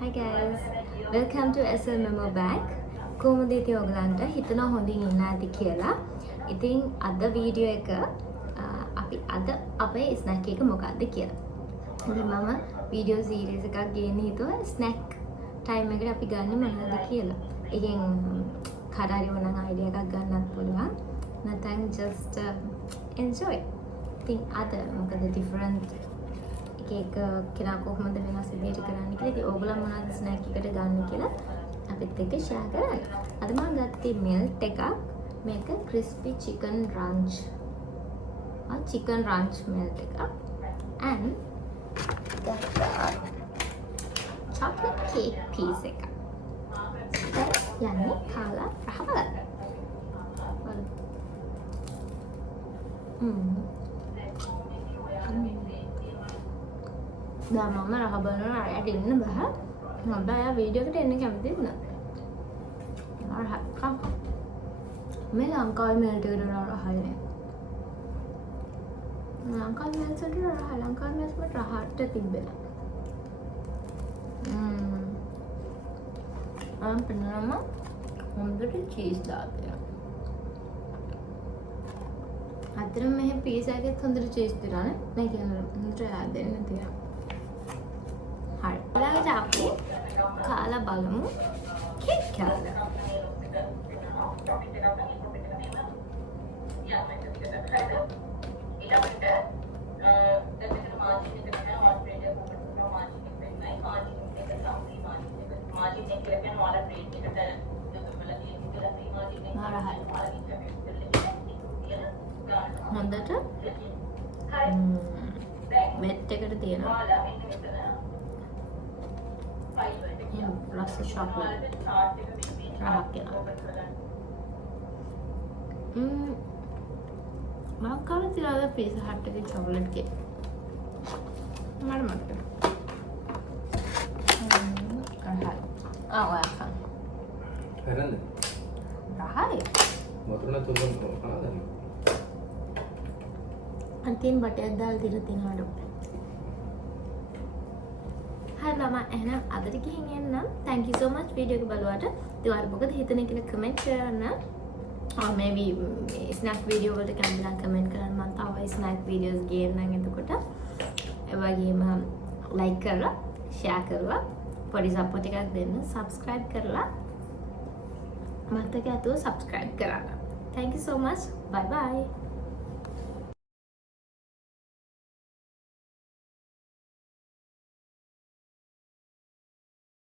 Hi guys, welcome to SL Memo Bag. කොහොමද ඉතින් ඔයගලන්ට හිතනවා හොඳින් ඉන්න ඇති කියලා. ඉතින් අද වීඩියෝ එක අපි අද අපේ ස්නැක් එක මොකක්ද කියලා. ඉතින් මම වීඩියෝ සීරීස් එකක් ගේන්න හිතුවා ස්නැක් ටයිම් එකට අපි ගන්න මොනවද කියලා. එකෙන් කඩාරි වුණා අයිඩියා එකක් ගන්නත් පුළුවන්. නැත්නම් just enjoy. ඉතින් අද මොකද different එක කෙනා කොහොමද වෙනස් විදියට කරන්න කියලා. ඉතින් ඕගොල්ලෝ මොනවද ස්නැක් එකට ගන්න කියලා අපිත් එක්ක ෂෙයා කරන්න. අද මම ගත්තේ මෙල්ට් එකක්. මේක crispy chicken ranch. chicken ranch melt එකක්. and chocolate cake piece එකක්. යන්නේ කාලා රහවල. දැන් මම රහ බලන අයට ඉන්න බෑ. මම ආය වීඩියෝ එකට එන්න කැමතිද නැත්. රහ කම්. මේ ලංකාවේ මෙල්ට් එකට රහයි නේ. ලංකාවේ මෙල්ට් එකට රහ ලංකාවේ මෙල්ට් එකට රහට තිබ්බේ. පෙන්නනම හොඳට චීස් දාලා. අතරම මෙහෙ පීස් එකෙත් හොඳට චීස් තියලානේ. මේ කියන්නේ හොඳට ආදෙන්න තියලා. හරි. ඊළඟට අපි කාලා බලමු කේක් කාලා. හොඳට මෙට් එකට තියෙනවා රස chocolate රහක් කියලා. මම කාලේ තියලා පීසා හට් එකේ chocolate cake මට මතකයි. ඔයා කන. හරන්න. රහයි. වතුර නැතුව කනද? අන්තිම බටයක් දාලා දීලා තියනවලු. හරි ළමා එහෙනම් අදට ගිහින් එන්නම්. thank you so much video එක බලුවාට. ඉතින් ඔයාලා මොකද හිතන්නේ කියලා කමෙන්ට් කරන්න. maybe ස්නැක් වීඩියෝ වලට කැමති නම් කමෙන්ට් කරන්න. මම තව ස්නැක් වීඩියෝස් ගේන්නම් එතකොට. ඒ වගේම ලයික් කරලා ෂෙයා කරලා පොඩි සපෝට් එකක් දෙන්න. subscribe කරලා මතක ඇතුව subscribe කරන්න. thank you so much. bye bye.